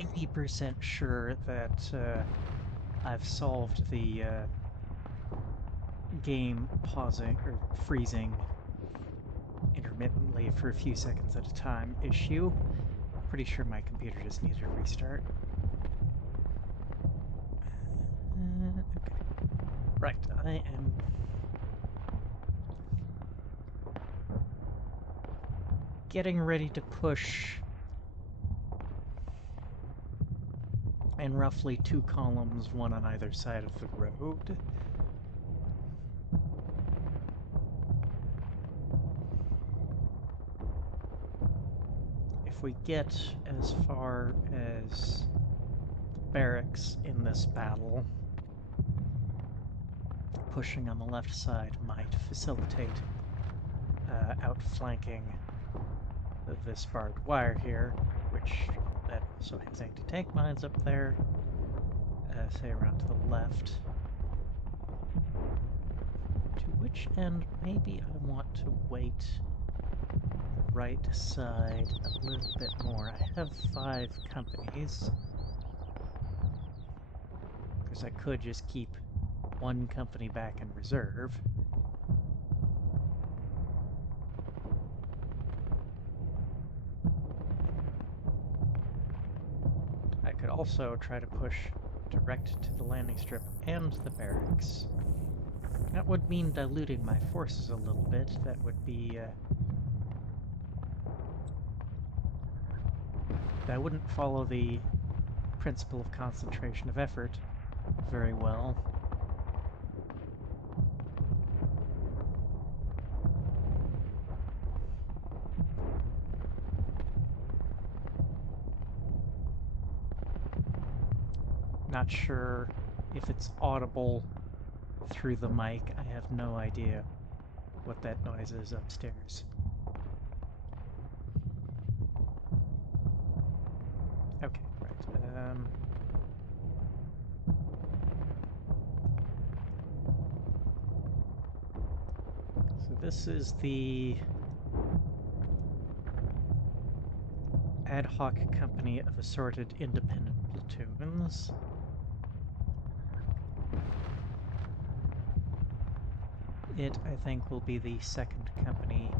80% sure that I've solved the game pausing or freezing intermittently for a few seconds at a time issue. Pretty sure my computer just needed a restart. Okay. Right, I am getting ready to push in roughly 2 columns, one on either side of the road. If we get as far as the barracks in this battle, pushing on the left side might facilitate outflanking this barbed wire here, which that also has anti-tank mines up there, say around to the left. To which end maybe I want to wait the right side a little bit more. I have 5 companies, because I could just keep 1 company back in reserve. I could also try to push direct to the landing strip and the barracks. That would mean diluting my forces a little bit. That would be... that wouldn't follow the principle of concentration of effort very well. Not sure if it's audible through the mic. I have no idea what that noise is upstairs. Okay, right. So this is the ad hoc company of assorted independent platoons. It, I think, will be the second company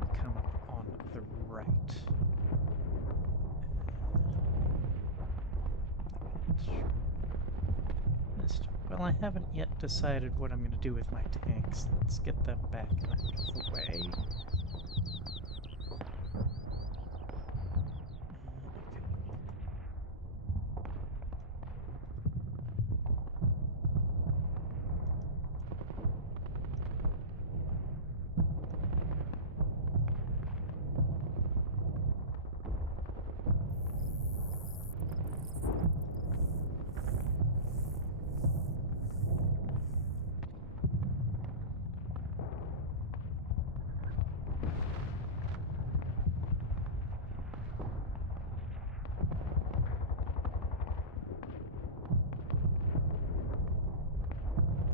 to come up on the right. Well, I haven't yet decided what I'm going to do with my tanks. Let's get them back and out of the way. Okay.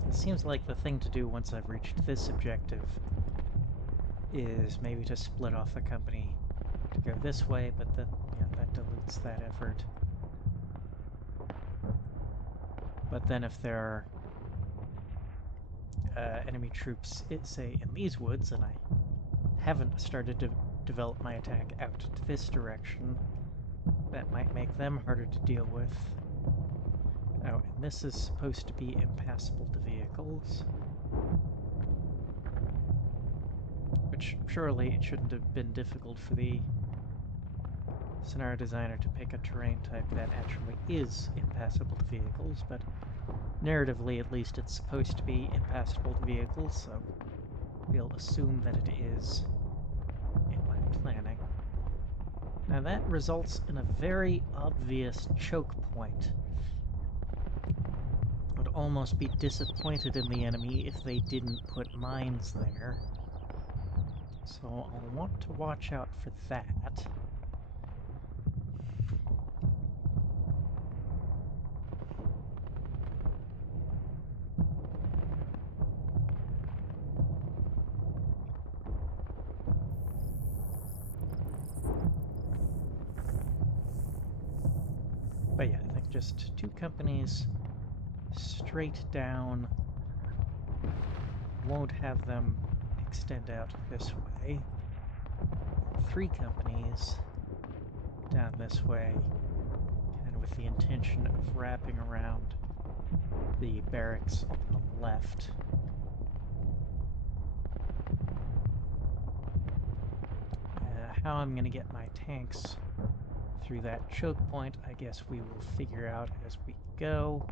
It seems like the thing to do once I've reached this objective is maybe to split off the company to go this way, but then, yeah, that dilutes that effort. But then if there are enemy troops, say, in these woods, and I haven't started to develop my attack out to this direction, that might make them harder to deal with. Oh, and this is supposed to be impassable to vehicles. Which surely it shouldn't have been difficult for the scenario designer to pick a terrain type that actually is impassable to vehicles, but narratively at least it's supposed to be impassable to vehicles, so we'll assume that it is in my planning. Now that results in a very obvious choke point. I would almost be disappointed in the enemy if they didn't put mines there. So I'll want to watch out for that. just 2 companies straight down. Won't have them extend out this way. 3 companies down this way, kind of with the intention of wrapping around the barracks on the left. How I'm going to get my tanks through that choke point, I guess we will figure out as we go.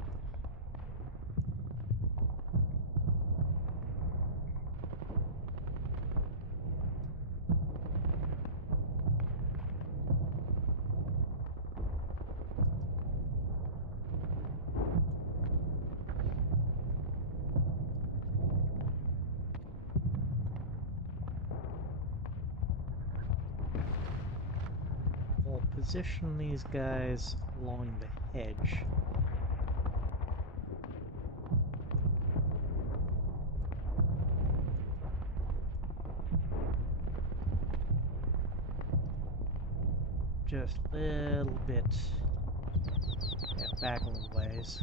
We'll position these guys along the hedge. Just a little bit, yeah, back a little ways.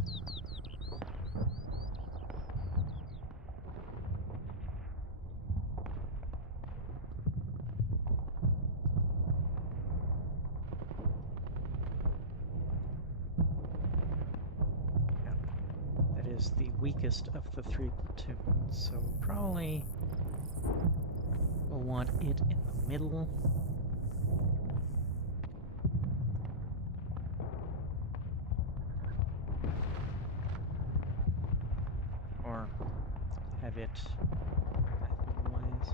Yeah, that is the weakest of the 3 platoons, so probably we'll want it in the middle. Or have it back a little ways.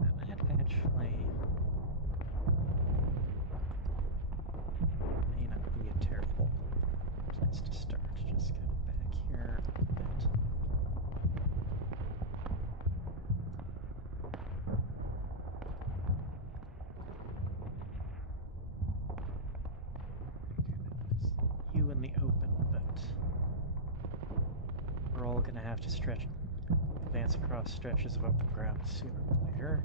And that actually may not be a terrible place to start. Just kind of back here a little bit. You in the open, but we're all going to have to advance across stretches of open ground sooner or later.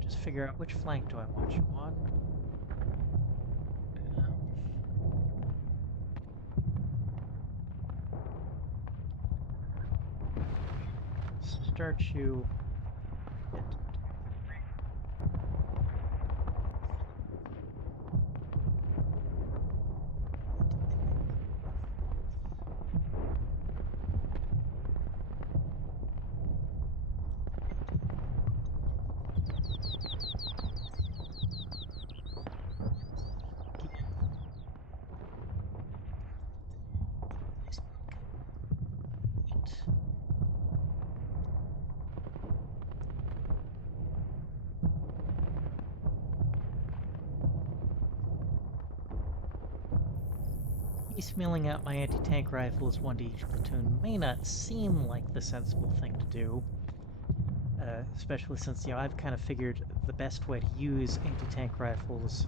Just figure out which flank do I want you on. Start you a bit. piecemealing out my anti-tank rifles, one to each platoon, may not seem like the sensible thing to do. Especially since, I've kind of figured the best way to use anti-tank rifles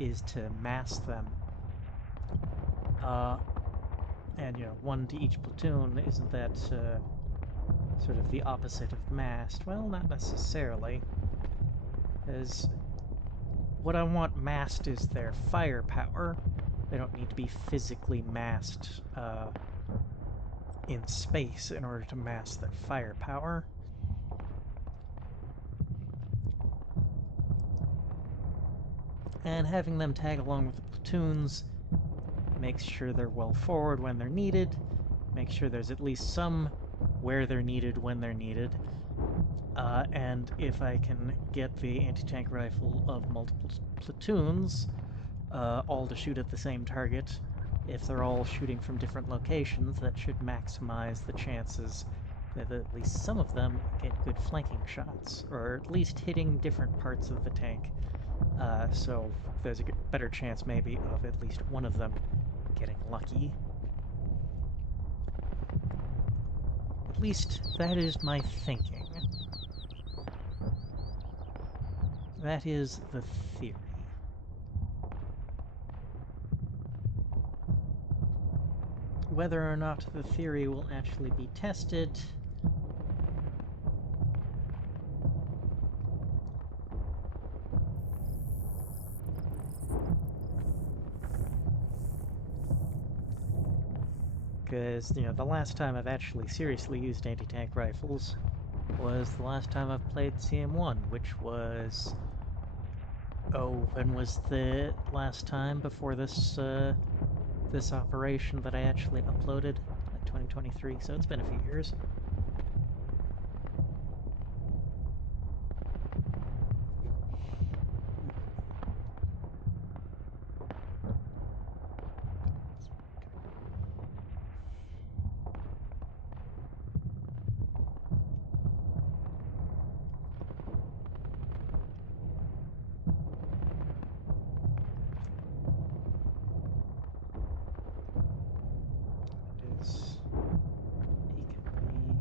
is to mass them. And, one to each platoon, isn't that sort of the opposite of massed? Well, not necessarily. As what I want massed is their firepower. They don't need to be physically massed in space in order to mass their firepower. And having them tag along with the platoons makes sure they're well forward when they're needed, makes sure there's at least some where they're needed when they're needed. And if I can get the anti-tank rifle of multiple platoons, all to shoot at the same target, if they're all shooting from different locations, that should maximize the chances that at least some of them get good flanking shots, or at least hitting different parts of the tank. So there's a better chance maybe of at least one of them getting lucky. At least that is my thinking. That is the theory. Whether or not the theory will actually be tested, because, the last time I've actually seriously used anti-tank rifles was the last time I've played CM1, which was... Oh, when was the last time before this operation that I actually uploaded? Like 2023, so it's been a few years. It is beacon me.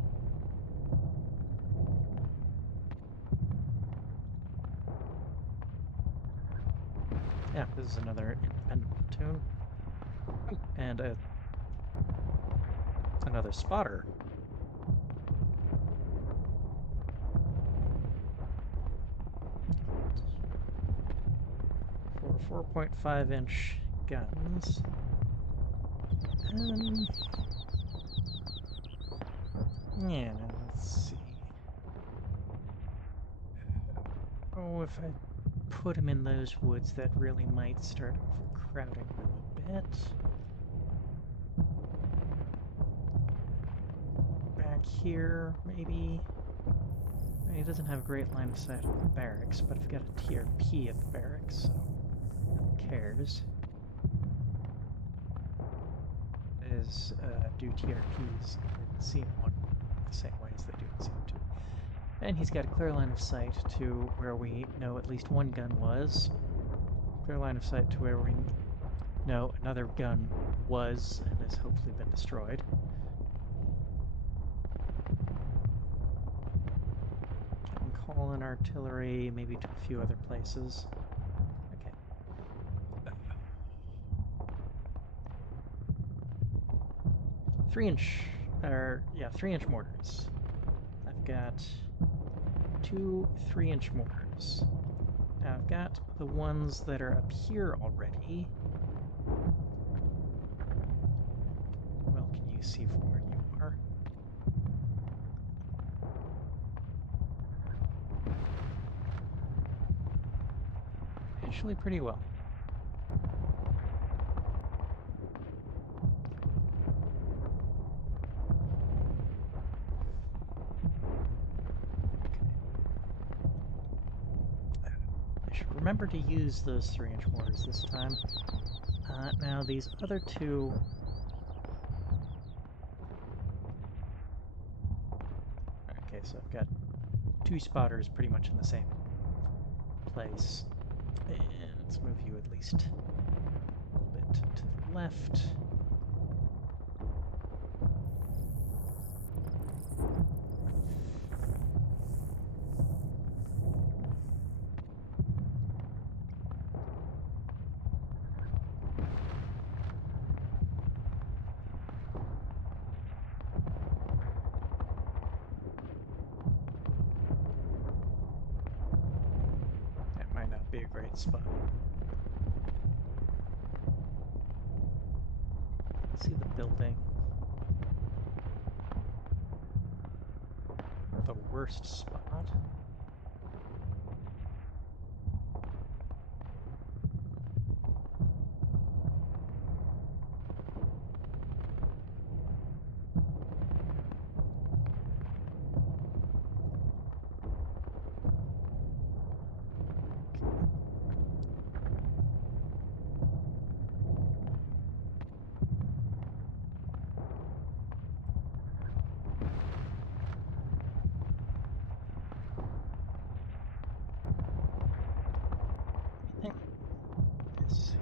Yeah, this is another independent platoon. And another spotter. For 4.5-inch guns. Yeah, let's see. Oh, if I put them in those woods, that really might start overcrowding them a bit. Back here, maybe. I mean, he doesn't have a great line of sight at the barracks, but I've got a TRP at the barracks, so who cares? Is do TRPs in CM1 the same way as they do in CM2. And he's got a clear line of sight to where we know at least one gun was. Clear line of sight to where we know another gun was and has hopefully been destroyed. I can call in artillery maybe to a few other places. Okay. 3-inch mortars. I've got two 3-inch mortars. Now I've got the ones that are up here already. How well can you see from where you are? Actually, pretty well. I should remember to use those 3-inch mortars this time. Now these other two... Okay, so I've got two spotters pretty much in the same place. And let's move you at least a little bit to the left. That might not be a great spot. See the building. The worst spot. Yes.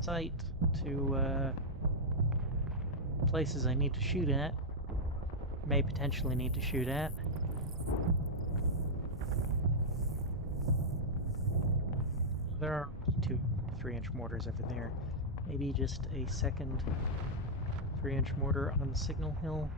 Sight to places I need to shoot at. May potentially need to shoot at. There are two 3-inch mortars over there. Maybe just a second 3-inch mortar on the signal hill.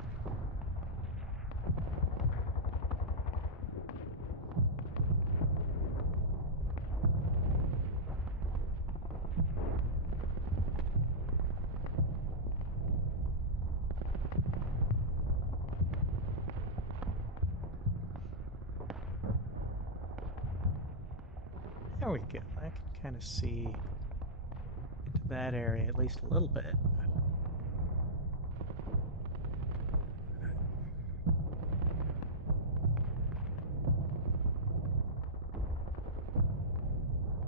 There we go. I can kind of see into that area at least a little bit.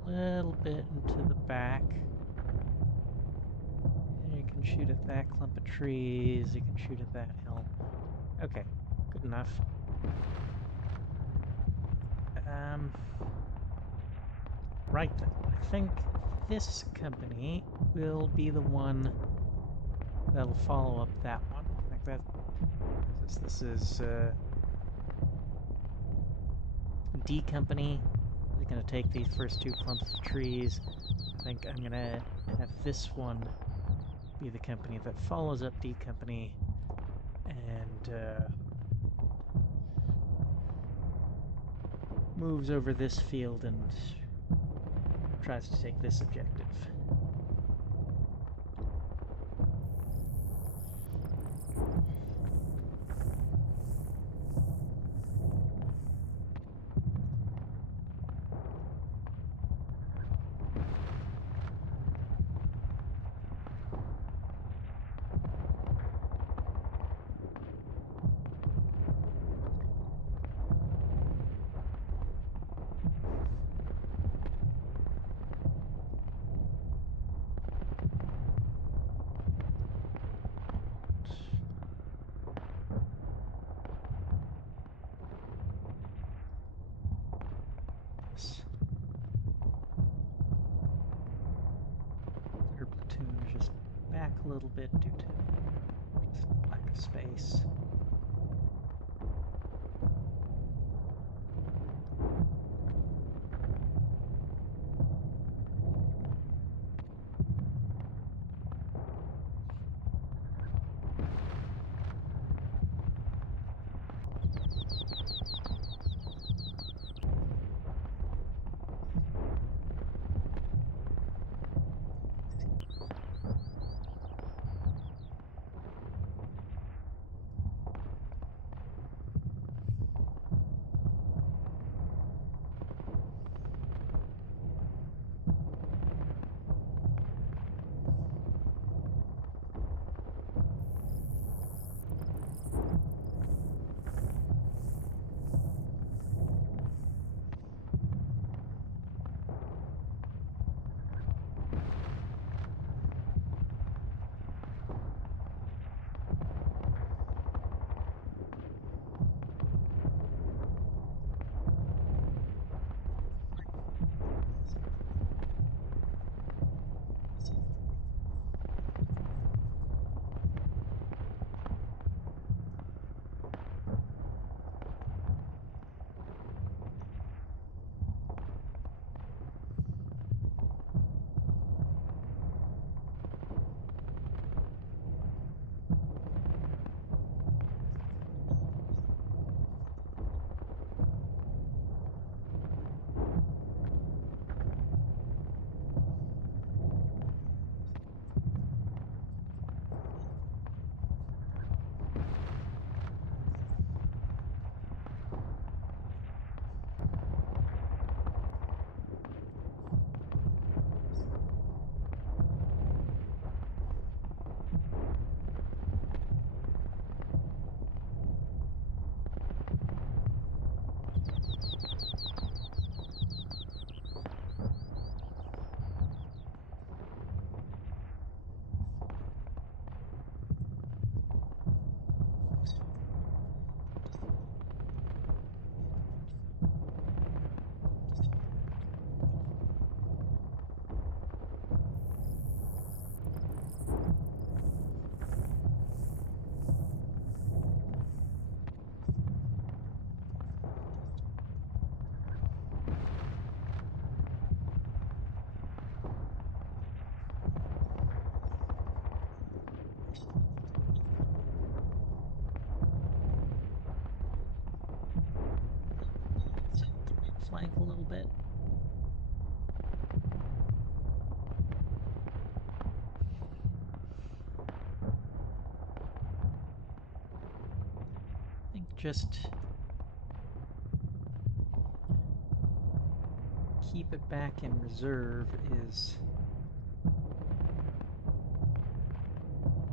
Little bit into the back. And you can shoot at that clump of trees. You can shoot at that hill. Okay, good enough. Um, right then. I think this company will be the one that'll follow up that one. Like that. This is D Company is going to take these first two clumps of trees. I think I'm going to have this one be the company that follows up D Company and moves over this field and tries to take this objective. Third platoon just back a little bit due to just lack of space. Flank a little bit. I think just keep it back in reserve is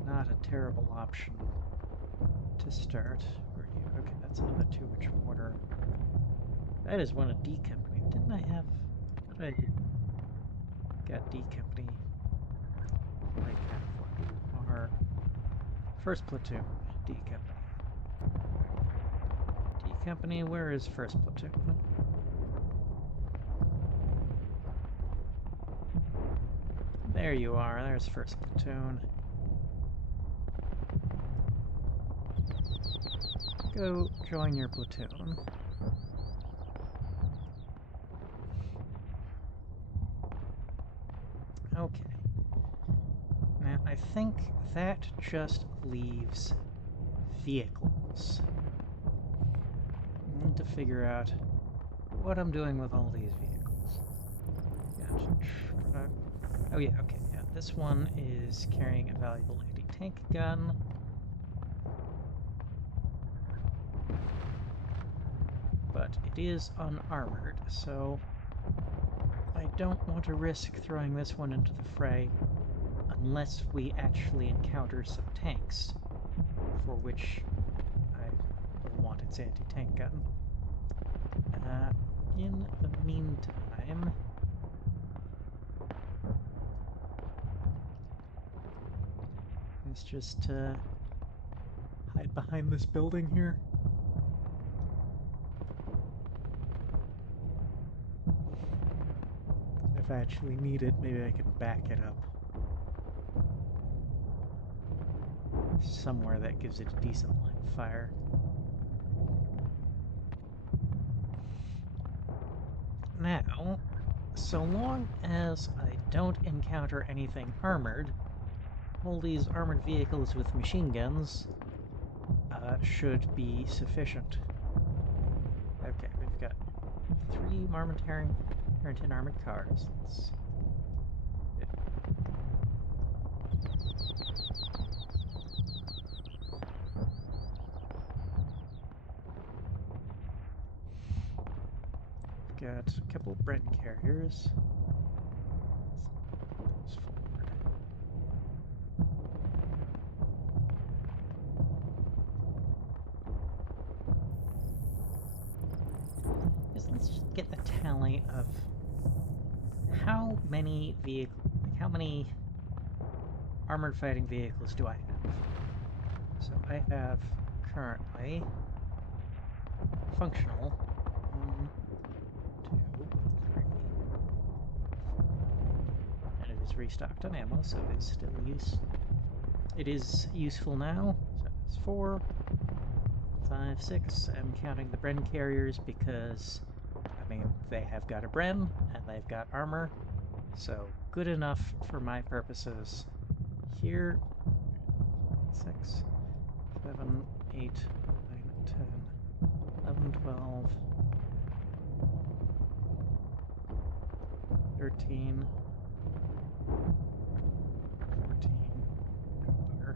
not a terrible option to start. Where are you? Okay, that's another 2-inch mortar. That is one of D Company. Didn't I have... What did I got D Company flight cap for? You are first platoon, D Company. D Company, where is first platoon? There you are. There's first platoon. Go join your platoon. Okay. Now, I think that just leaves vehicles. I need to figure out what I'm doing with all these vehicles. Got truck. Oh yeah, okay, yeah. This one is carrying a valuable anti-tank gun. But it is unarmored, so I don't want to risk throwing this one into the fray unless we actually encounter some tanks, for which I will want its anti-tank gun. In the meantime, let's just hide behind this building here. If I actually need it, maybe I can back it up somewhere that gives it a decent line of fire. Now, so long as I don't encounter anything armored, all these armored vehicles with machine guns should be sufficient. Okay, we've got 3 Marmontaring Harrington armored cars. Let's... Yeah. We've got a couple Bren carriers. Let's forward. Let's just get a tally of how many armored fighting vehicles do I have? So I have currently functional 1, 2, 3, 4, and it is restocked on ammo, so it is still it is useful now. So it's 4, 5, 6. I'm counting the Bren carriers because, I mean, they have got a Bren and they've got armor, so good enough for my purposes. Here, 6, 7, 8, 9, 10, 11, 12, 13, 14. No bugger.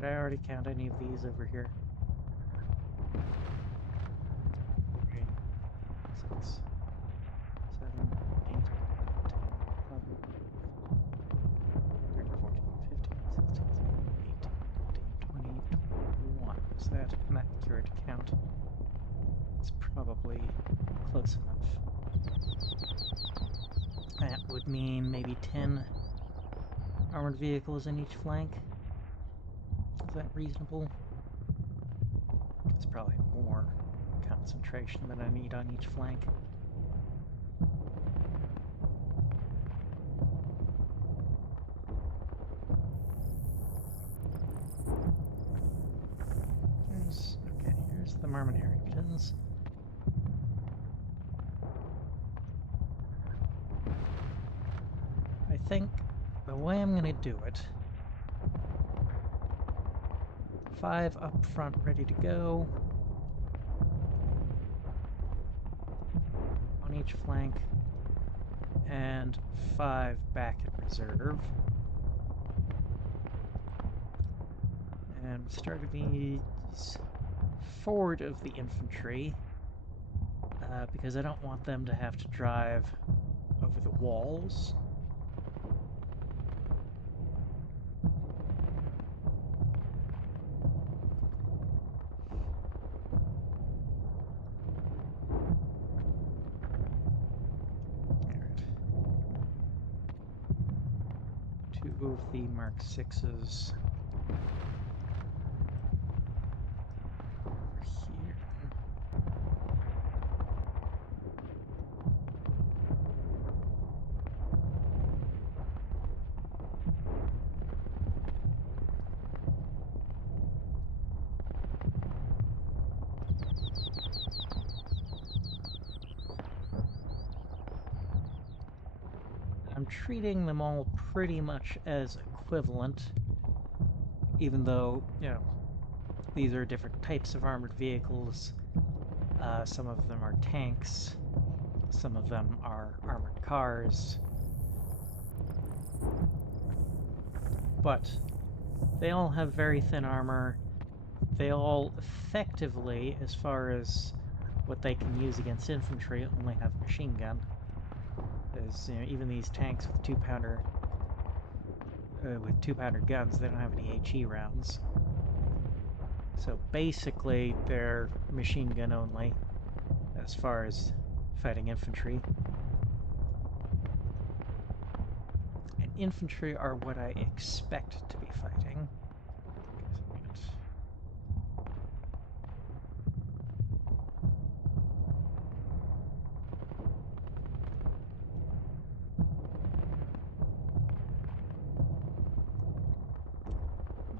Did I already count any of these over here? 3, 6, 7, 8, 9, 10, 11, 13, 14, 15, 16, 17, 18, 19, 20, 21. Is that an accurate count? It's probably close enough. That would mean maybe 10 armored vehicles in each flank. Is that reasonable? It's probably more concentration than I need on each flank. Here's the Marmon Harringtons. I think the way I'm going to do it, 5 up front ready to go on each flank, and 5 back in reserve. And starting these forward of the infantry, because I don't want them to have to drive over the walls. Alright. 2 of the Mark 6s over here. I'm treating them all pretty much as equivalent, even though, you know, these are different types of armored vehicles. Some of them are tanks. Some of them are armored cars. But they all have very thin armor. They all effectively, as far as what they can use against infantry, only have machine gun. As even these tanks with two-pounder guns, they don't have any HE rounds. So basically, they're machine gun only as far as fighting infantry. And infantry are what I expect to be fighting.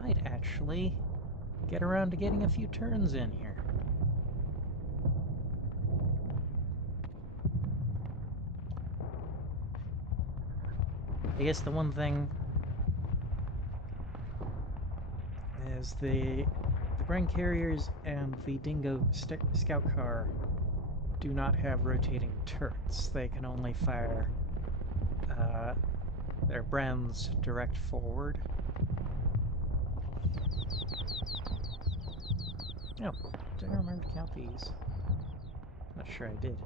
Might actually get around to getting a few turns in here. I guess the one thing is the Bren carriers and the Dingo scout car do not have rotating turrets. They can only fire their Brens direct forward. Oh, did I remember to count these? Not sure I did.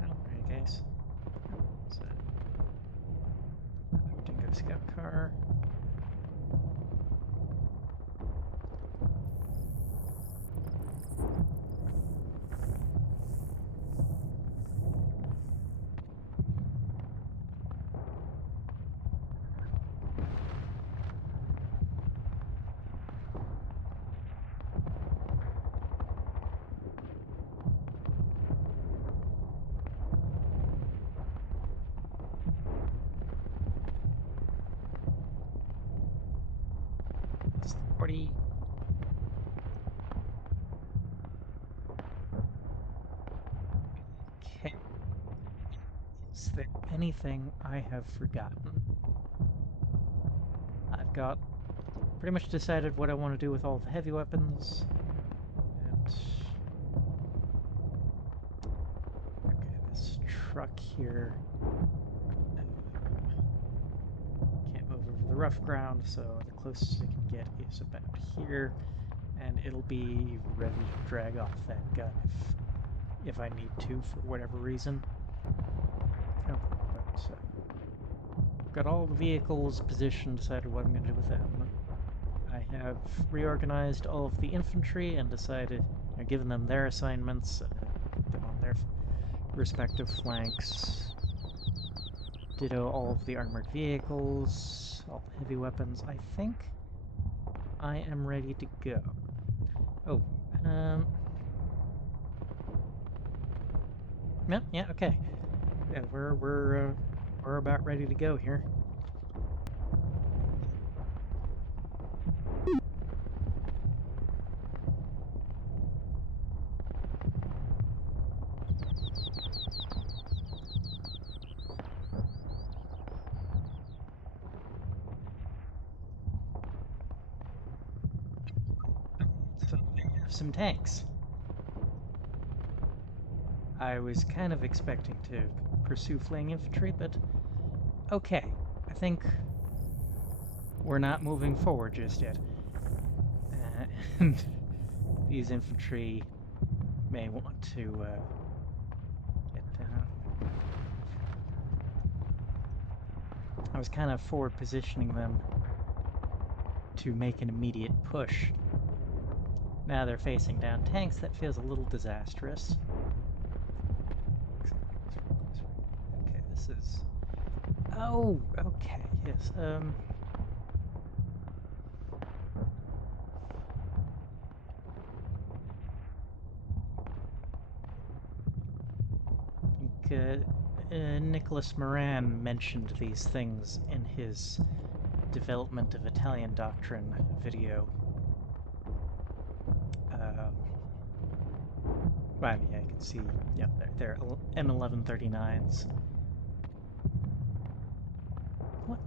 Oh, right, guys. Oh, what's that? Another Dingo scout car. That's 40. Okay. Is there anything I have forgotten? I've got pretty much decided what I want to do with all the heavy weapons. And okay, this truck here can't move over the rough ground, so the closest it can get is about here, and it'll be ready to drag off that gun if I need to for whatever reason. Oh, but got all the vehicles positioned, decided what I'm going to do with them. I have reorganized all of the infantry and decided, given them their assignments, put them on their respective flanks. Ditto all of the armored vehicles, all the heavy weapons. I think I am ready to go. Oh, yeah, okay. Yeah, we're about ready to go here. So we have some tanks. I was kind of expecting to pursue fleeing infantry, but okay. I think we're not moving forward just yet. And these infantry may want to get down. I was kind of forward positioning them to make an immediate push. Now they're facing down tanks. That feels a little disastrous. Okay, this is. Oh, okay, yes. I think Nicholas Moran mentioned these things in his development of Italian doctrine video. Well, yeah, I can see. Yeah, they're M1139s. What?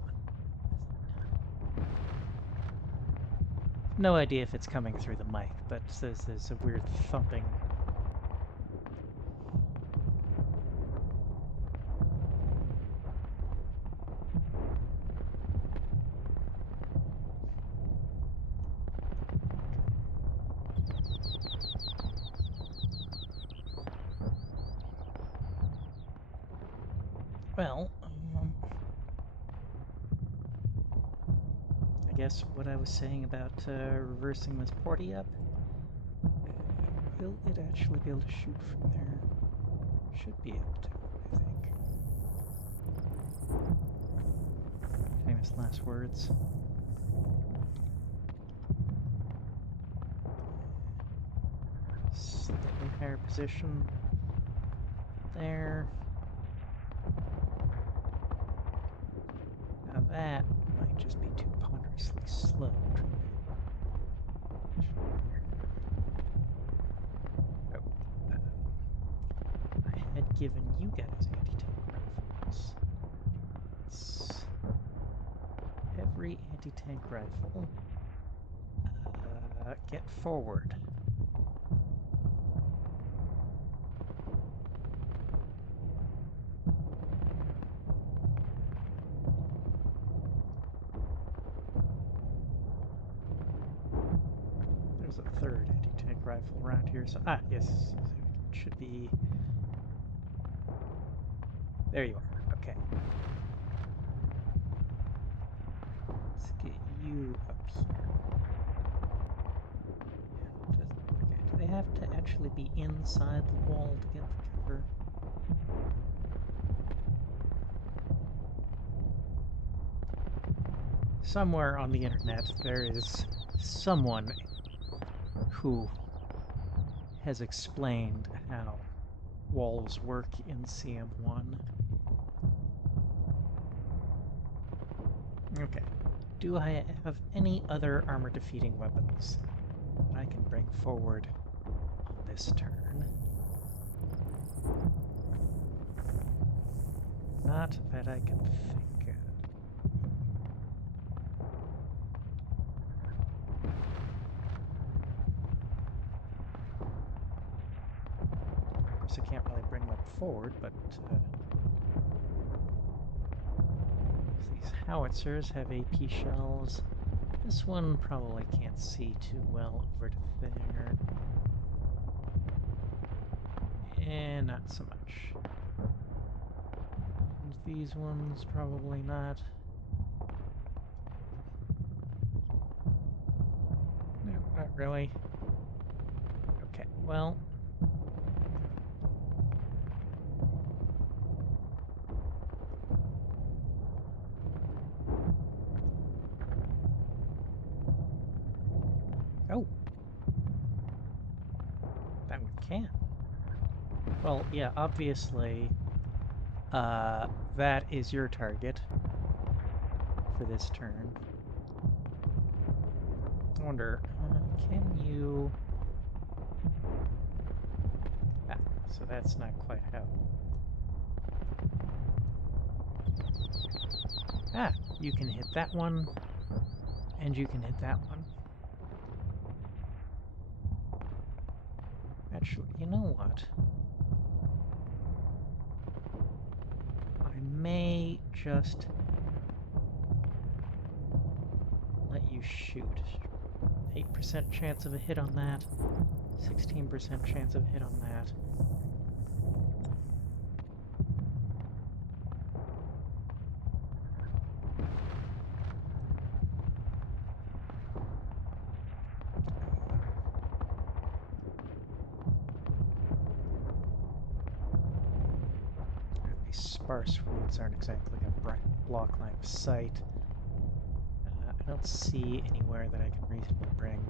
No idea if it's coming through the mic, but there's a weird thumping. Well, I guess what I was saying about reversing this porty up, will it actually be able to shoot from there? Should be able to, I think. Famous last words. Slightly higher position there. Now that might just be too ponderously slow. Oh, I had given you guys anti-tank rifles. Let's every anti-tank rifle get forward. There's a third anti-tank rifle around here. So yes, it should be. There you are. Okay. Let's get you up here. Okay, do they have to actually be inside the wall to get the cover? Somewhere on the internet there is someone who has explained how walls work in CM1. Okay. Do I have any other armor-defeating weapons that I can bring forward on this turn? Not that I can think of. Of course, I can't really bring them forward, but these howitzers have AP shells. This one probably can't see too well over to there. And not so much. And these ones probably not. Nope, not really. Okay, well. Oh. That one can. Well, yeah, obviously, that is your target for this turn. I wonder, can you... so that's not quite how... you can hit that one, and you can hit that one. Actually, you know what? I may just let you shoot. 8% chance of a hit on that, 16% chance of a hit on that. And these sparse woods aren't exactly going to block line of sight. I don't see anywhere that I can reasonably bring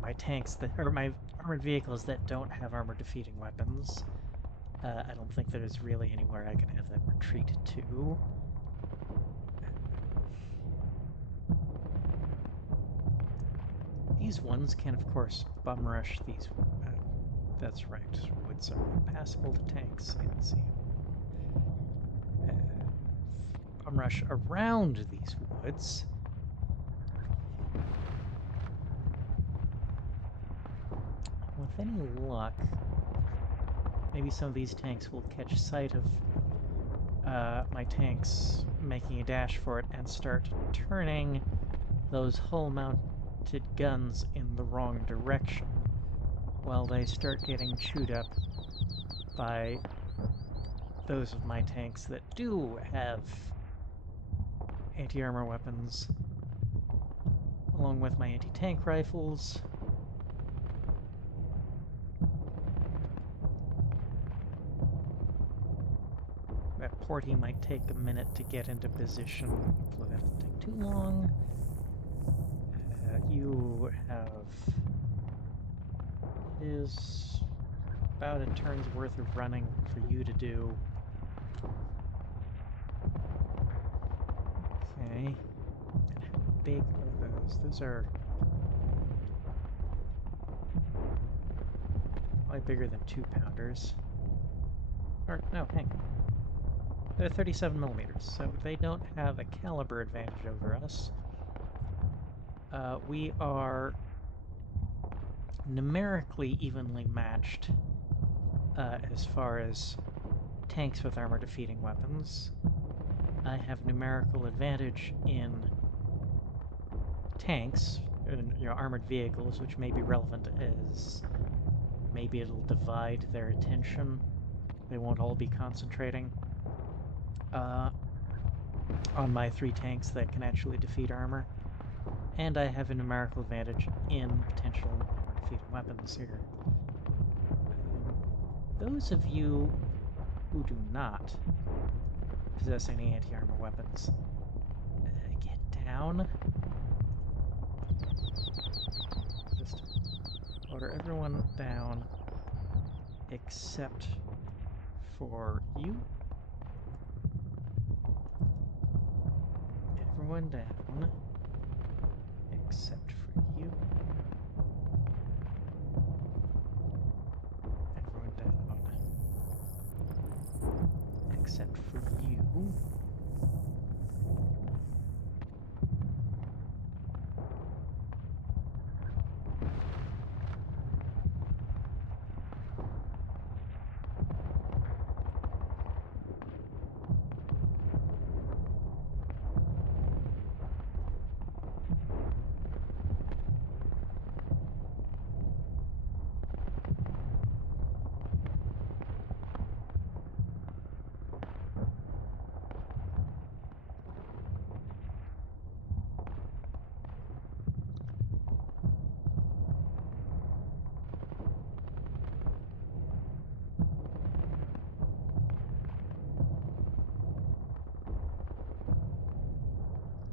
my tanks that, or my armored vehicles that don't have armor defeating weapons. I don't think there's really anywhere I can have them retreat to. These ones can, of course, bum rush these. That's right, woods are impassable to tanks in CM1. Bum rush around these woods with any luck, maybe some of these tanks will catch sight of my tanks making a dash for it and start turning those hull-mounted guns in the wrong direction while they start getting chewed up by those of my tanks that do have anti-armor weapons, along with my anti-tank rifles. That porty might take a minute to get into position. Hopefully that doesn't take too long. You have... It is about a turn's worth of running for you to do. Okay. And how big are those? Those are probably bigger than 2-pounders. Or, no, hang on. They're 37 millimeters, so they don't have a caliber advantage over us. We are numerically evenly matched as far as tanks with armor-defeating weapons. I have numerical advantage in tanks, and, armored vehicles, which may be relevant as maybe it'll divide their attention. They won't all be concentrating on my 3 tanks that can actually defeat armor. And I have a numerical advantage in potential armor-defeating weapons here. Those of you who do not possess any anti-armor weapons, get down. Just order everyone down except for you. Everyone down except for you. Everyone down except for you.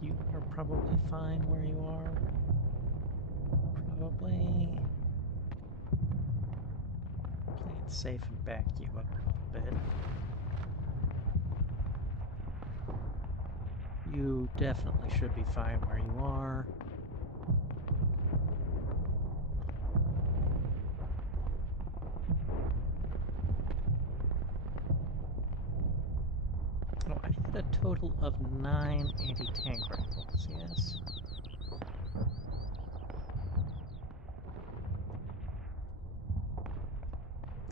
You are probably fine where you are. Probably play it safe and back you up a little bit. You definitely should be fine where you are. Oh, I had a total of 9 anti-tank rifles, yes?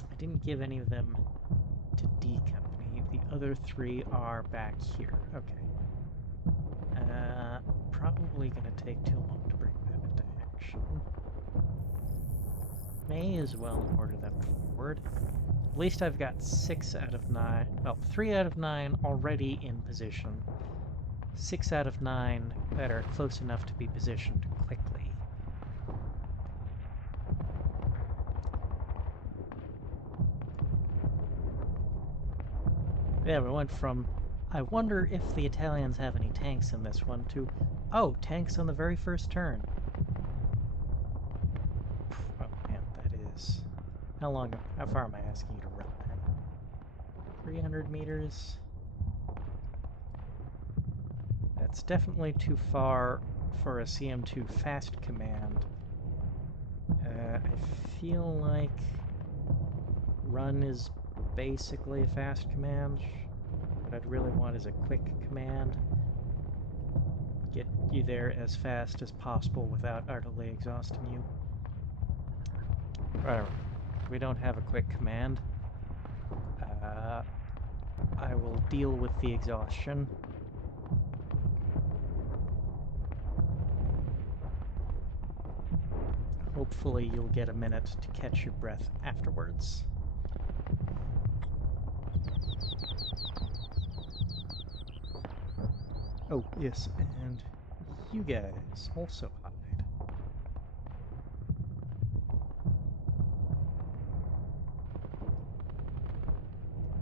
I didn't give any of them to D Company. The other 3 are back here. Okay. Probably gonna take too long to bring them into action. May as well order them forward. At least I've got 6 out of 9, well, 3 out of 9 already in position. 6 out of 9 that are close enough to be positioned quickly. Yeah, we went from, I wonder if the Italians have any tanks in this one, to, oh, tanks on the very first turn. Oh man, that is... how far am I asking you to run there? 300 meters? That's definitely too far for a CM2 fast command. I feel like run is basically a fast command. What I'd really want is a quick command. Get you there as fast as possible without utterly exhausting you. Whatever. We don't have a quick command. I will deal with the exhaustion. Hopefully you'll get a minute to catch your breath afterwards. Oh, yes, and you guys also hide.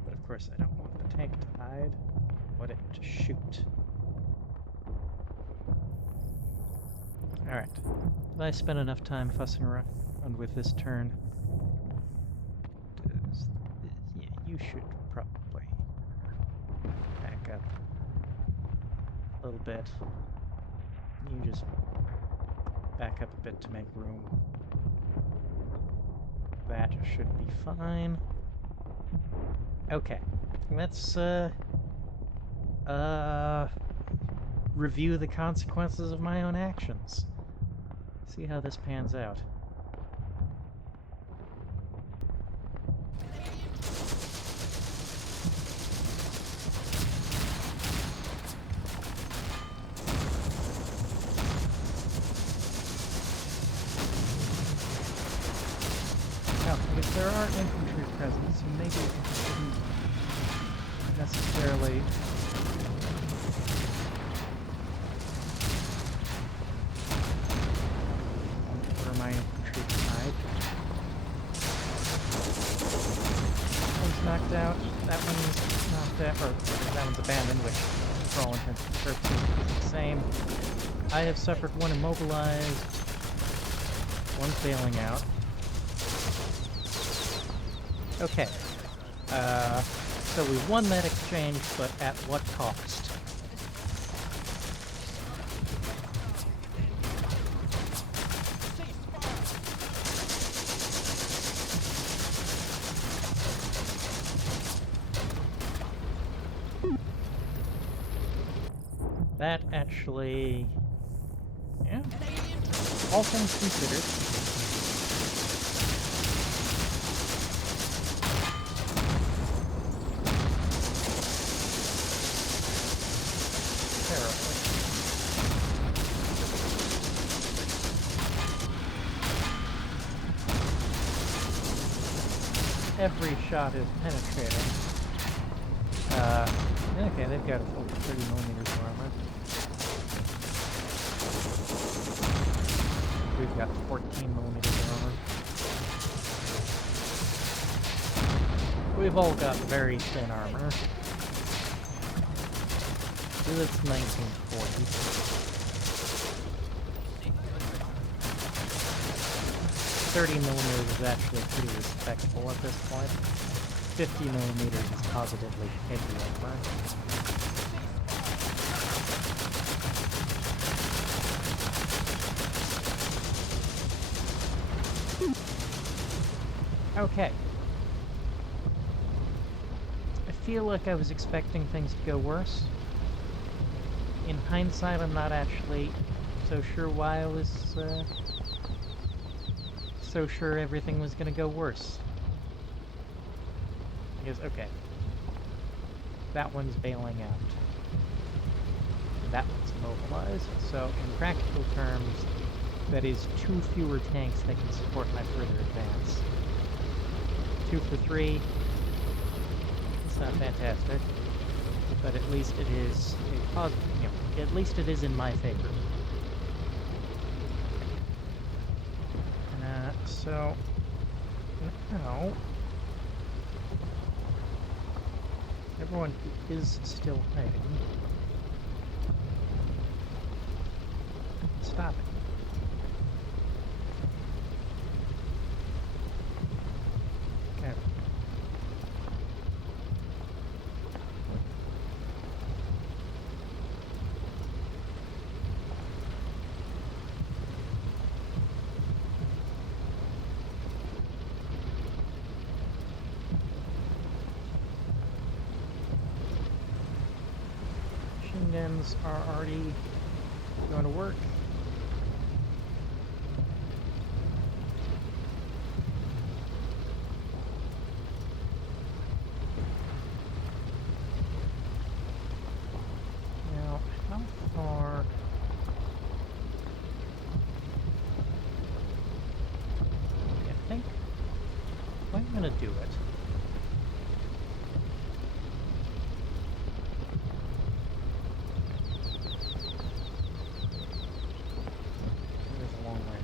But of course I don't want the tank to hide. I want it to shoot. Alright. Did I spend enough time fussing around with this turn? Yeah, you should probably back up a little bit. You just back up a bit to make room. That should be fine. Okay. Let's review the consequences of my own actions. See how this pans out. Now, if there are infantry present, so maybe it shouldn't necessarily order my infantry to hide. That one's knocked out, that one's knocked out, or that one's abandoned, which for all intents and purposes is the same. I have suffered one immobilized, one failing out. Okay. So we won that exchange, but at what cost? That actually... yeah. All things considered. Every shot is penetrating. Okay, they've got a full 30mm of armor. We've got 14mm armor. We've all got very thin armor. It's 1940. 30mm is actually pretty respectable at this point. 50mm is positively heavy armor. Okay. I feel like I was expecting things to go worse. In hindsight, I'm not actually so sure why I was so sure everything was gonna go worse. Because, okay. That one's bailing out. That one's immobilized. So, in practical terms, that is 2 fewer tanks that can support my further advance. 2 for 3. It's not fantastic. But at least it is a positive, you know, at least it is in my favor. So, now, everyone who is still hiding, stop it. Okay. Guns are already going to work. do it. There's a long way to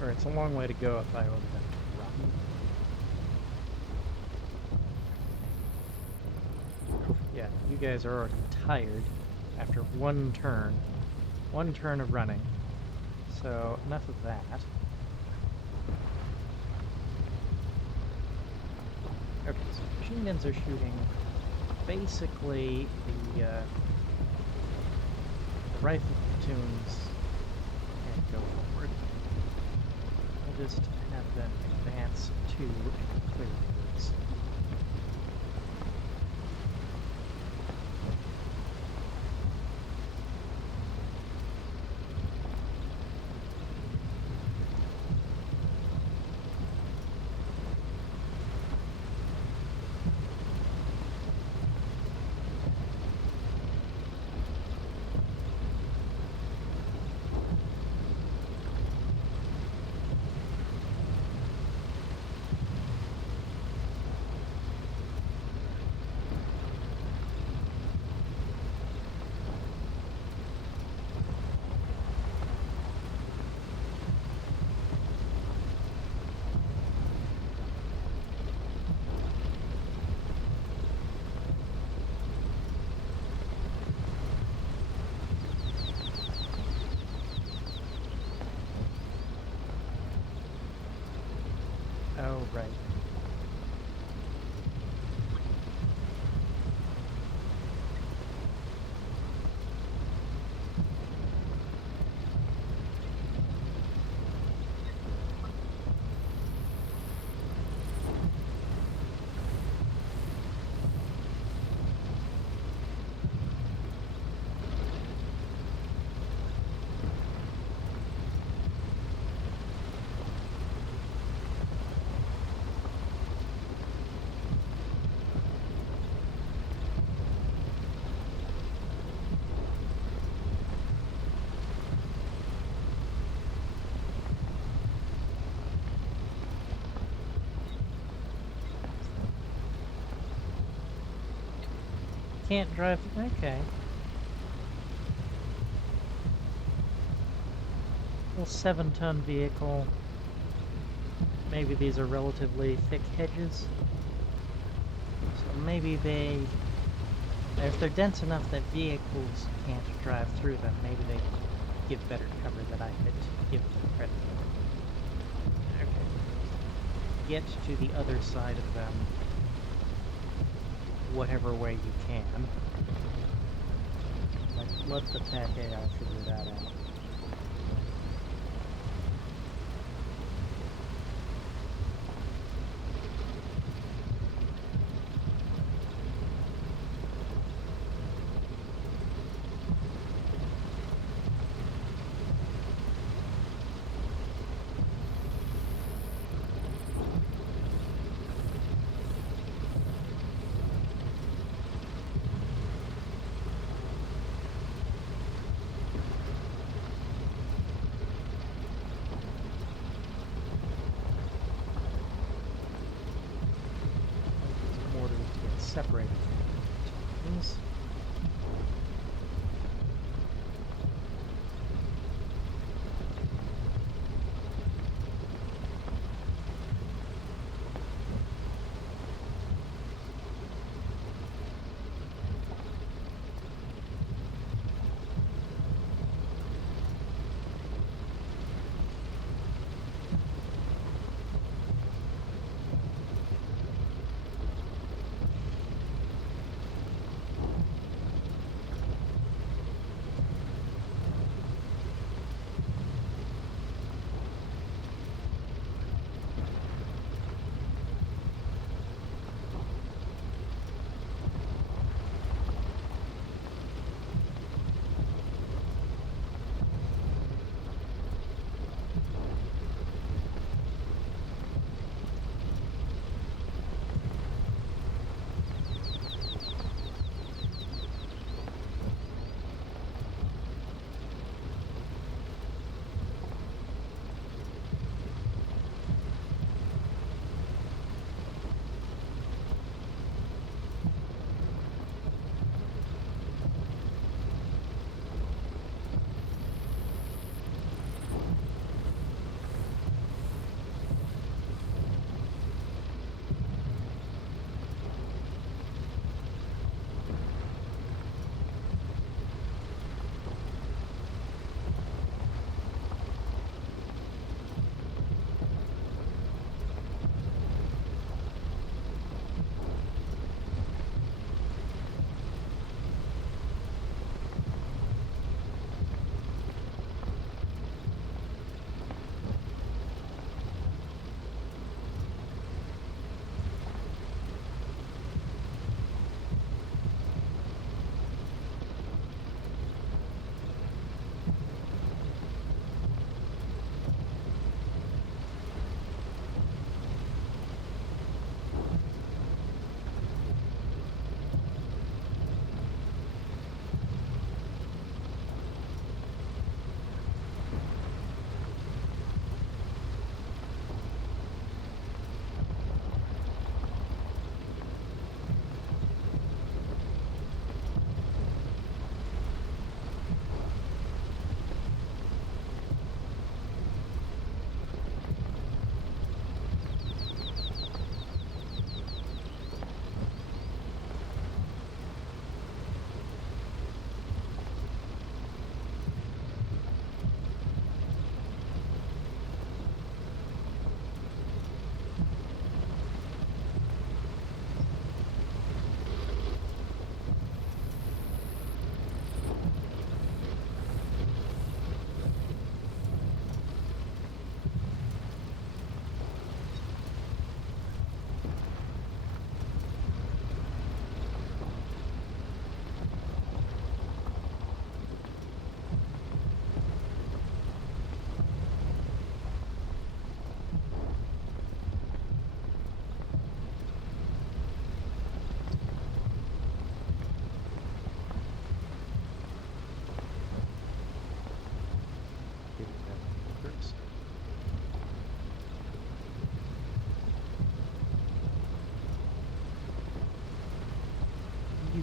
go. Or it's a long way to go if I order them to run. Yeah, you guys are already tired after one turn of running. So enough of that. Okay, so machine guns are shooting basically the rifle platoons can't go forward. We'll just have them advance to and clear the woods. Oh, right. Can't drive. Okay. Little 7-ton vehicle. Maybe these are relatively thick hedges. So maybe they, if they're dense enough that vehicles can't drive through them, maybe they give better cover than I could give them credit for. Okay. Get to the other side of them whatever way you can. Let the TAC AI figure that out. Separated from the tokens.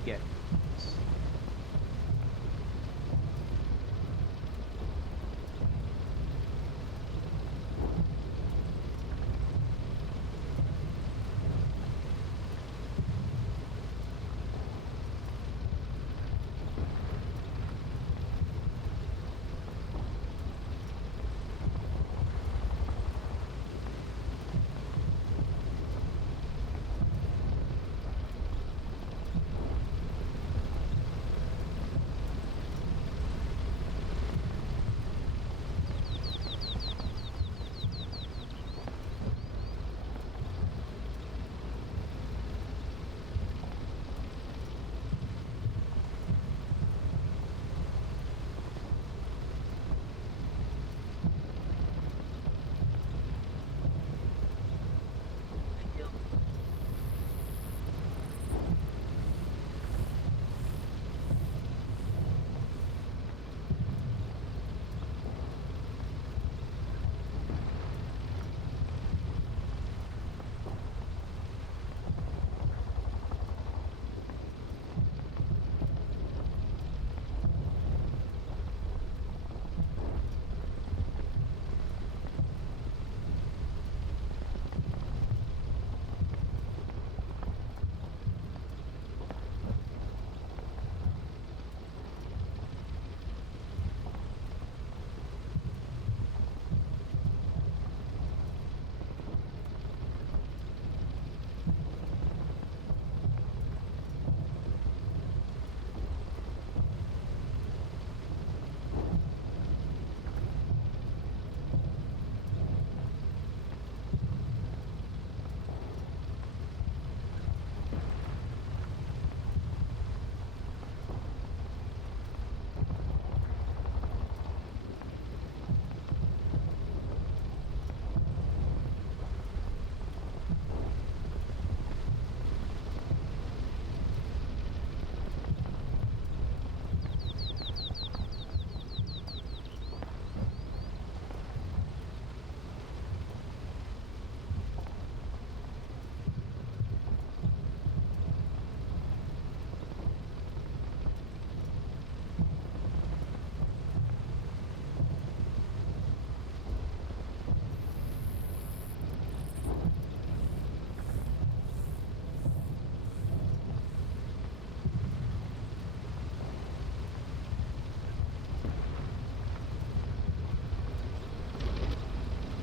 get.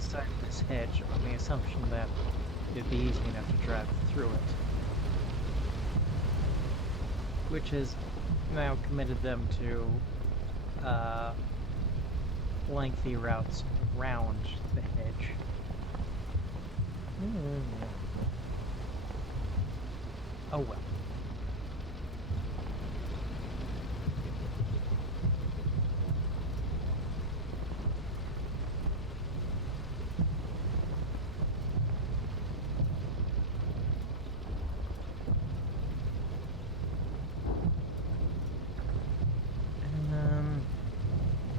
Inside this hedge on the assumption that it'd be easy enough to drive through it. Which has now committed them to lengthy routes around the hedge. Oh well.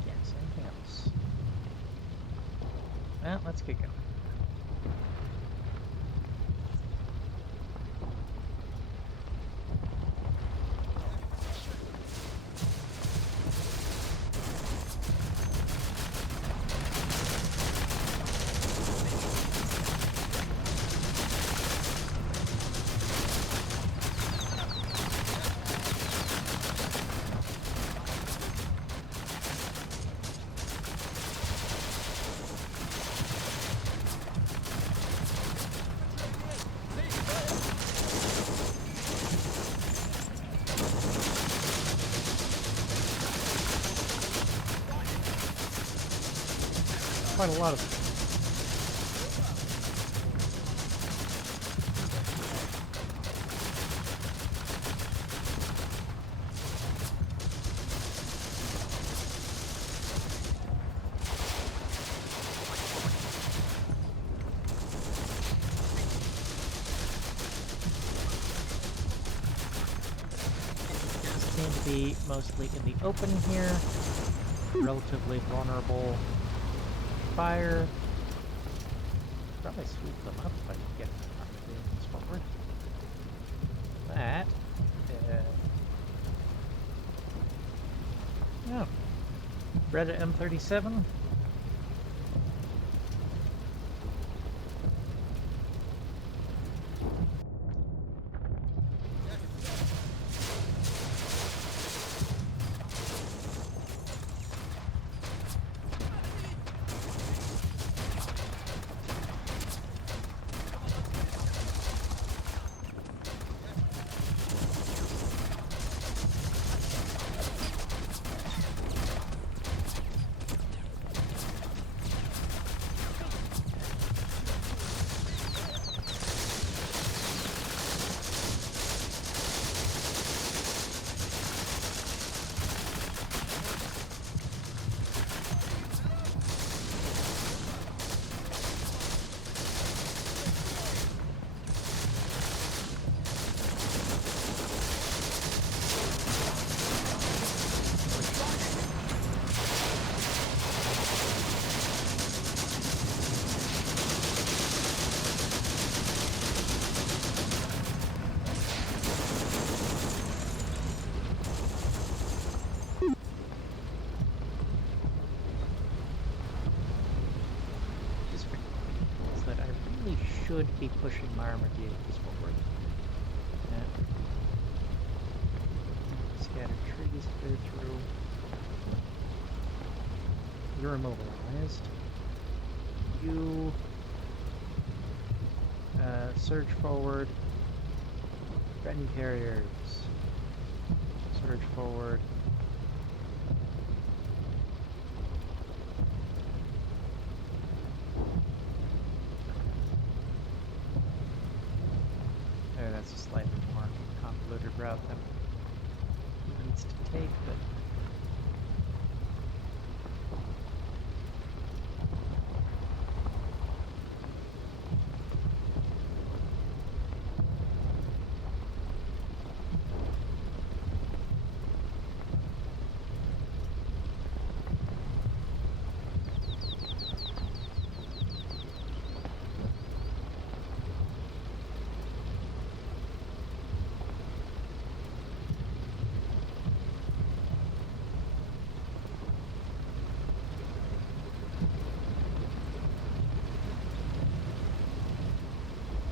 Yes, anything else? Well, let's get going. Quite a lot of seem to be mostly in the open here, relatively vulnerable. Fire. Probably sweep them up if I can get them doing this forward. That Oh. Beretta M37. Should be pushing my armored vehicles forward. Scattered trees clear through. You're immobilized. You surge forward. Threatened carriers. Surge forward. That's a slightly more convoluted route than he needs to take, but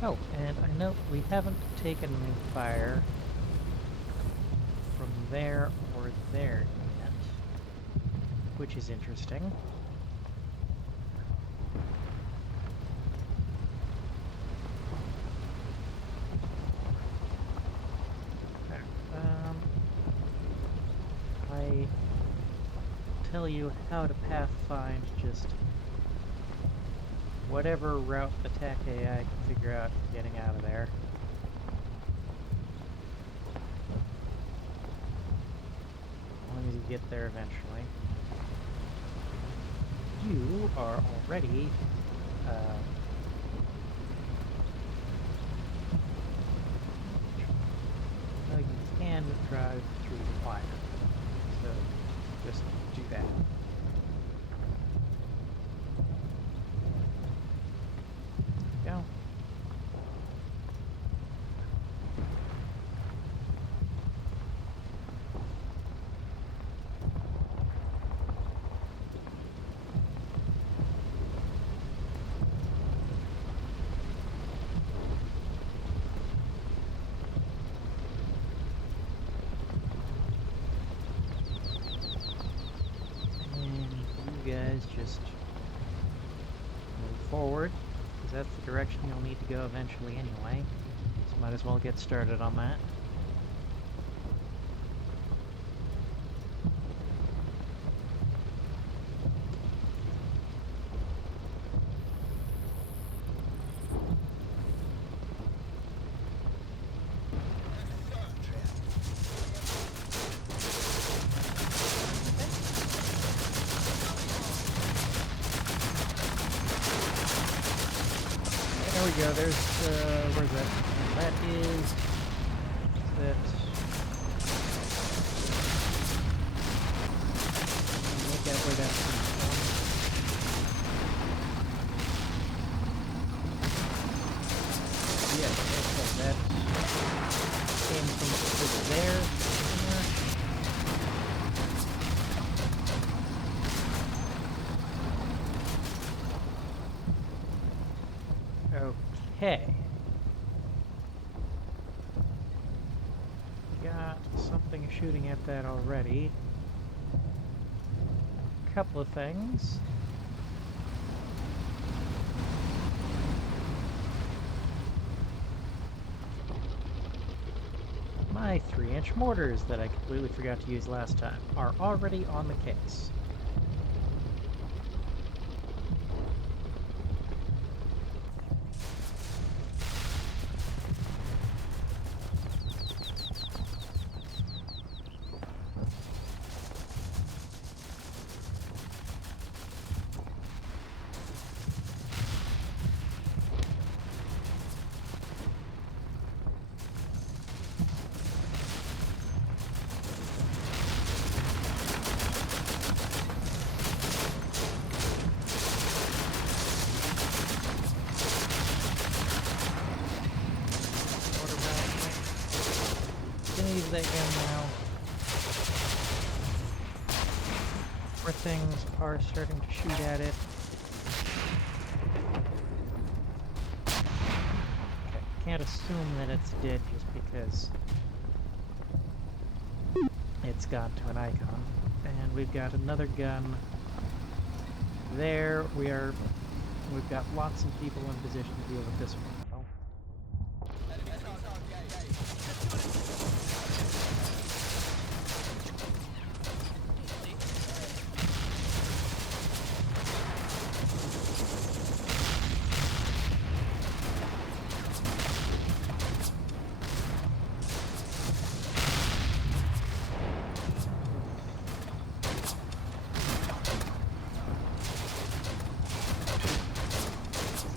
oh, and I note we haven't taken fire from there or there yet, which is interesting. I tell you how to pathfind just whatever route attack AI can figure out getting out of there. As long as you get there eventually. You are already well, you can drive through the fire. So just do that. Go. Guys just move forward, because that's the direction you'll need to go eventually anyway, so might as well get started on that. There we go, there's, where's that? That is, that, make that way down to yeah, okay, that came from over there. Okay. Got something shooting at that already. Couple of things. My 3-inch mortars that I completely forgot to use last time are already on the case. Use that gun now. More things are starting to shoot at it. Okay, can't assume that it's dead just because it's gone to an icon. And we've got another gun there. We've got lots of people in position to deal with this one.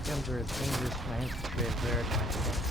Guns are as dangerous to my infantry as they are to my tanks.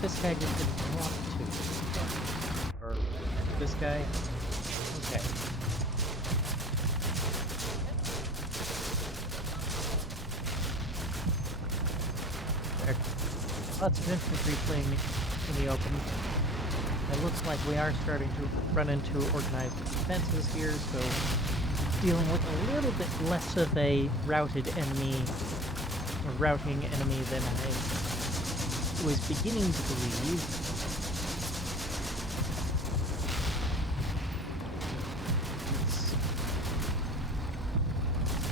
This guy just didn't want to. Or this guy? Okay. There. Lots of infantry playing in the open. It looks like we are starting to run into organized defenses here, so dealing with a little bit less of a routed enemy, or routing enemy than I was beginning to believe.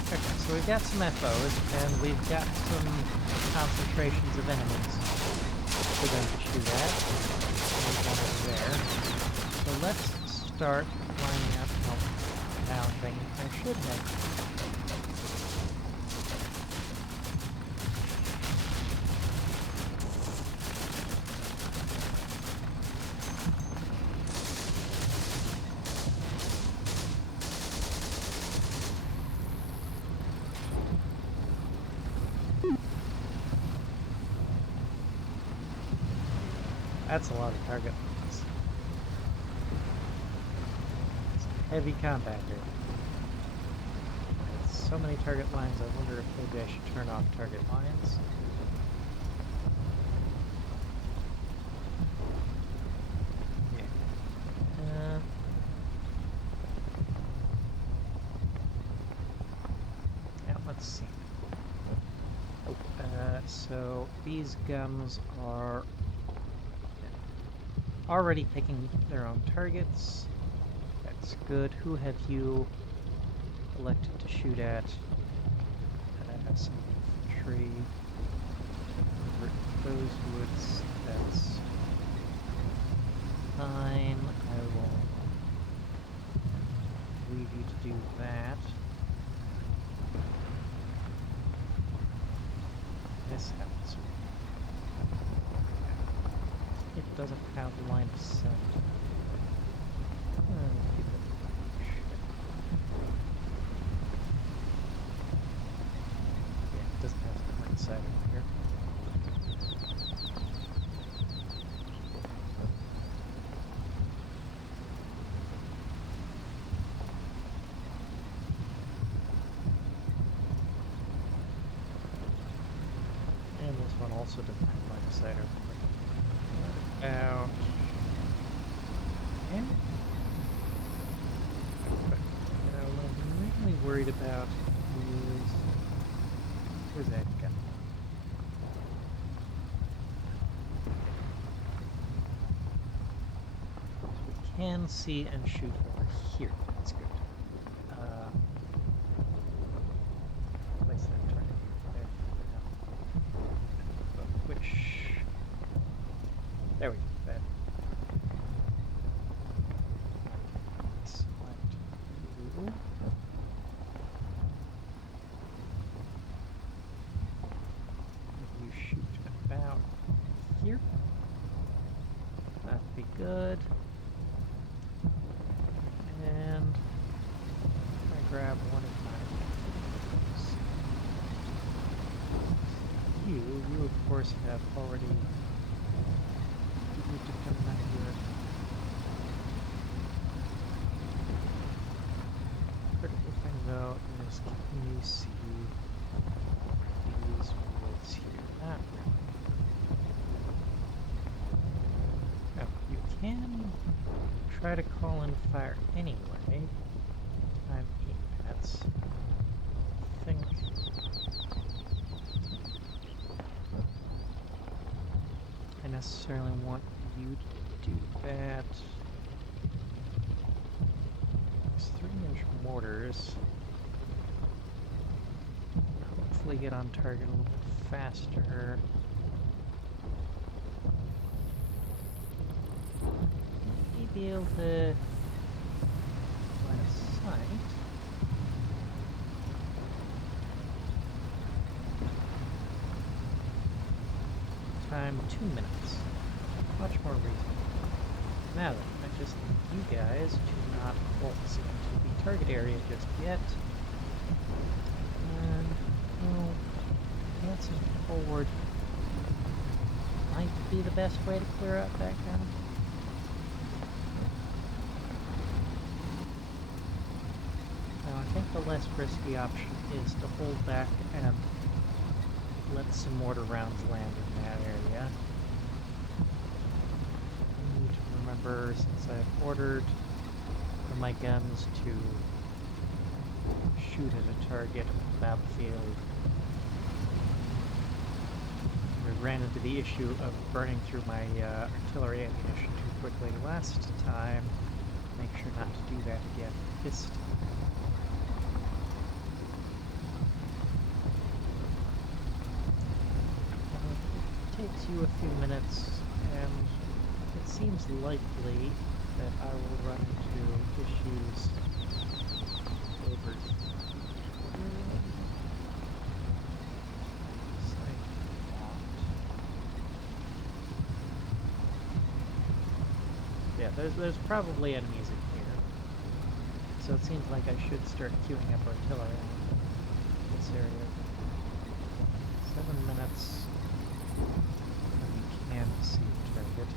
Okay, so we've got some FOs, and we've got some concentrations of enemies for them to shoot at. There's one over there. So let's start lining up. Oh, now thing I should have. That's a lot of target lines. It's heavy combat here. It's so many target lines, I wonder if maybe I should turn off target lines. Yeah. Now let's see. So these guns are already picking their own targets. Okay, That's good. Who have you elected to shoot at? Some infantry over those woods. That's fine. I will leave you to do that. This happens. It doesn't have line of sight. It doesn't have line of sight over here. And this one also doesn't have line of sight over here. Out. And what I'm really worried about is where's that gun? So we can see and shoot over here. That's good. Place that target there. Which? There we go. That. Select you. You shoot about here. That'd be good. And I grab one of my weapons. You of course have already. You need to come back here. Critical thing though is can you see these woods here? Not really. Now you can try to call in fire anyway. Time 8 minutes. I think. I necessarily want you to do that. These 3-inch mortars hopefully get on target a little bit faster. Be able to line of sight. Time 2 minutes. Much more reasonable. Now then, I just need you guys to not waltz into the target area just yet. And, well, advancing forward might be the best way to clear out that ground. Now, I think the less risky option is to hold back and let some mortar rounds land in that area. I need to remember, since I've ordered for my guns to shoot at a target on the battlefield, I ran into the issue of burning through my artillery ammunition too quickly last time. Make sure not to do that again this time. Takes you a few minutes, and it seems likely that I will run into issues over here. Yeah, there's probably enemies in here, so it seems like I should start queuing up artillery in this area. 7 minutes. And see the target.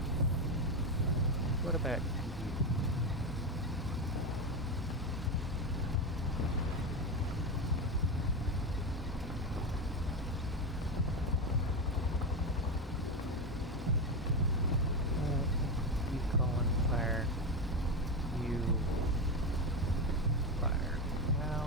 What about you? You call and fire. You fire. Now.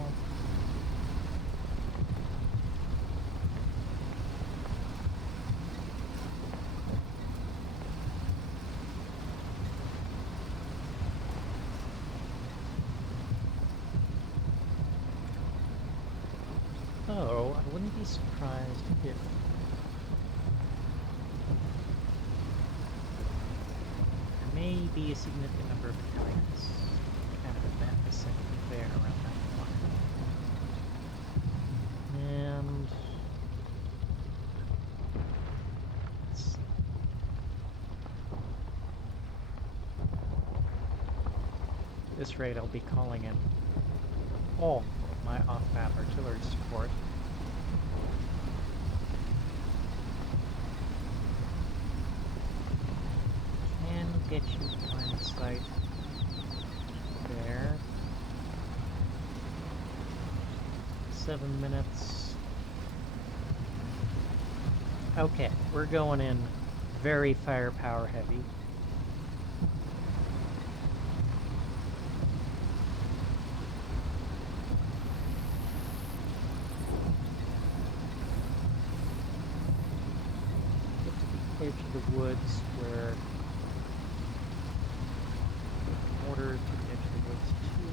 be surprised if there may be a significant number of battalions kind of in that vicinity there around that corner. And let's see. At this rate, I'll be calling in all of my off-map artillery support. Can get you line of sight there. 7 minutes. Okay, we're going in very firepower heavy. Get to the edge of the woods where mortar to the edge of the woods too.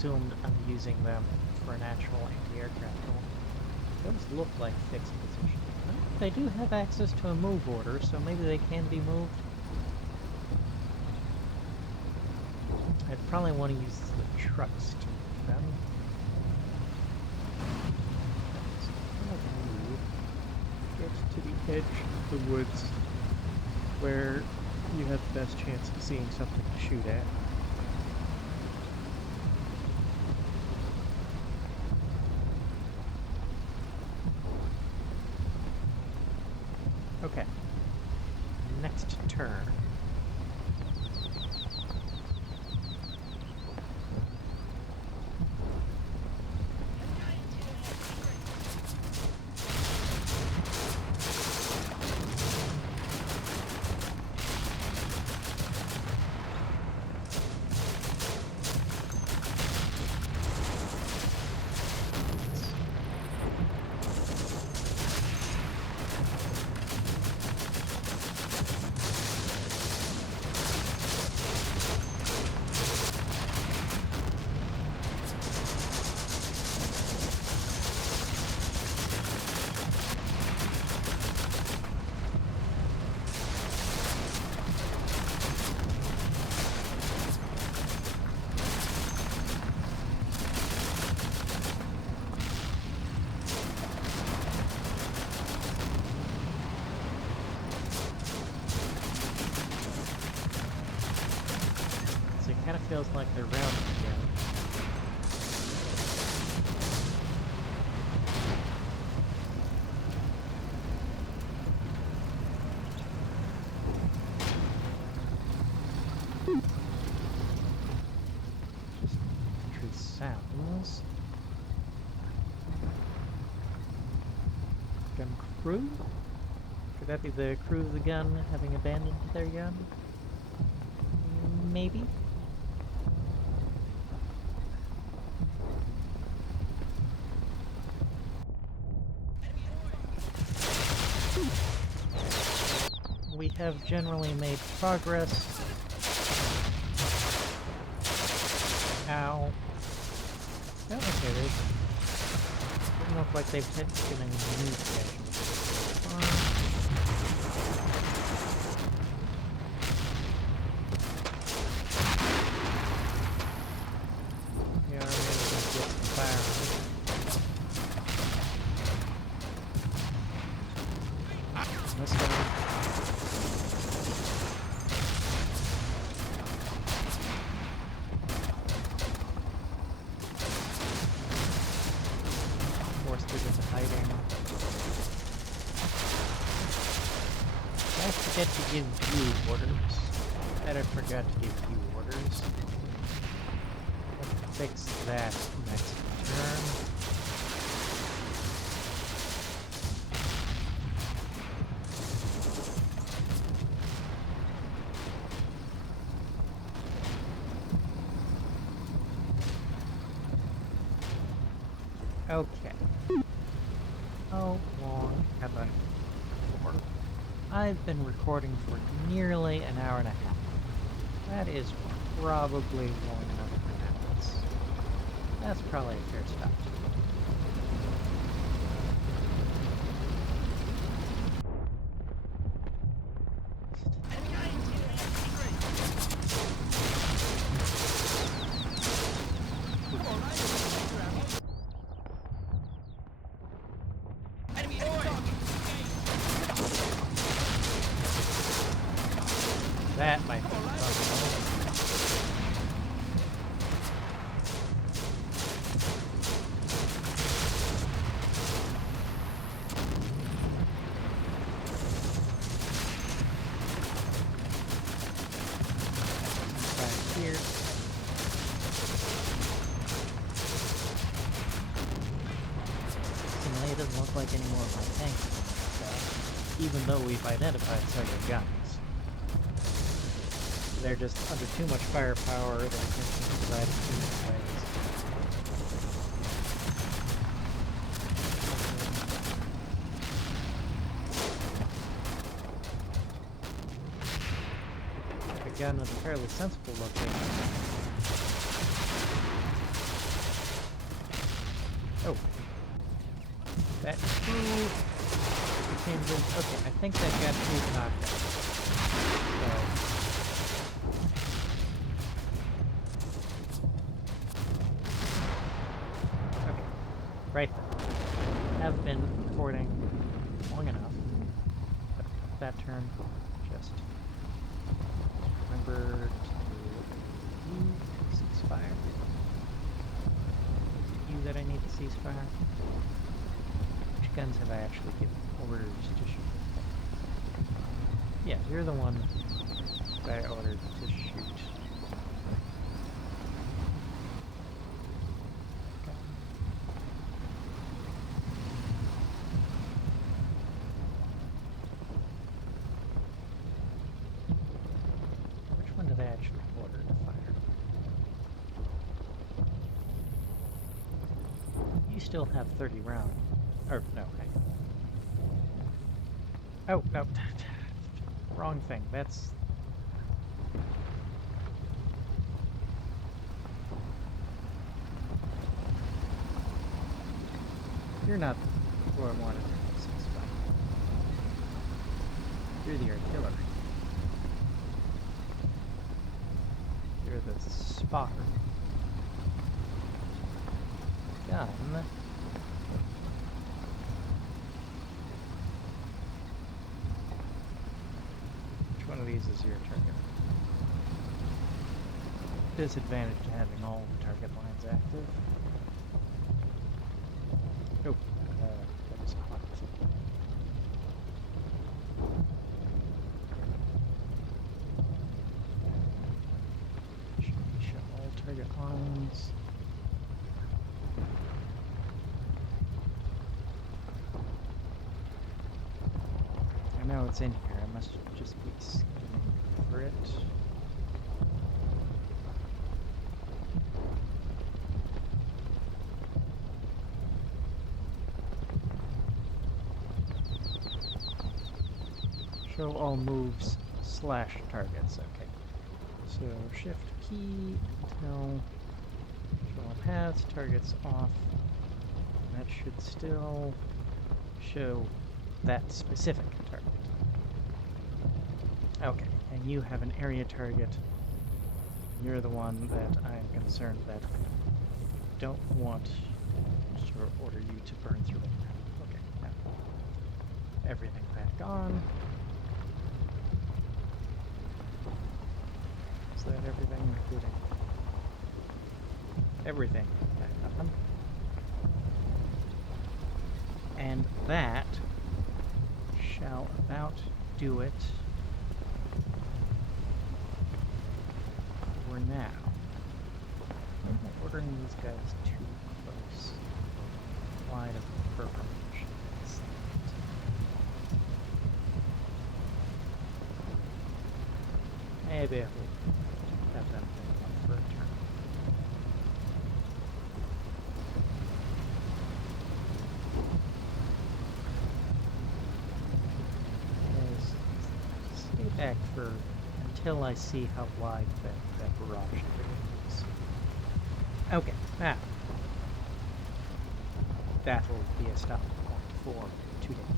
assumed I'm using them for an actual anti-aircraft goal. Those look like fixed positions. Well, they do have access to a move order, so maybe they can be moved. I'd probably want to use the trucks to move them. Get to the edge of the woods where you have the best chance of seeing something to shoot at. Okay. Next turn. Kind of feels like they're rounding again. Just entry sounds. Gun crew? Could that be the crew of the gun having abandoned their gun? Maybe. We have generally made progress. Ow. Oh, okay, they doesn't look like they've taken any new casualties. Yeah, I'm gonna get some fire. Let's go. Into hiding. I forget to give view orders. I forgot to give view orders. We'll fix that next turn. Okay. How long have I recorded? I've been recording for nearly an hour and a half. That is probably long enough for analysis. That's probably a fair stop. That might be possible. Back here. It doesn't look like any more of my tanks, even though we've identified several guns. They're just under too much firepower, they're divided too many ways. A gun with a fairly sensible location. that crew became good. Okay, I think they've got 2 cockpits. So. Okay. Right then. Have been recording long enough. But that turn, just remember to cease fire. You that I need to cease fire. Which guns have I actually given orders to shoot? Yeah, you're the one that I ordered to shoot. Okay. Which one did I actually order to fire? You still have 30 rounds. Or, no, hang on. Oh, no. Wrong thing. That's... You're not who I wanted to spy. You're the artillery. You're the spotter. Gun. Which one of these is your target? Disadvantage to having all the target lines active. Oh, that was hot. Show all target lines. I know it's in here. I must just be skimming over it. Show all moves / targets. Okay. So shift key until show all paths, targets off. That should still show that specific target. Okay, and you have an area target. You're the one that I'm concerned that I don't want to order you to burn through it. Okay, now everything back on. Is that everything, including everything back on? And that shall about do it for now. I'm not ordering these guys too close. Wide of purple. Maybe I will have them for a turn. Stay back for until I see how wide that barrage is. Okay, now that will be a stopping point for today.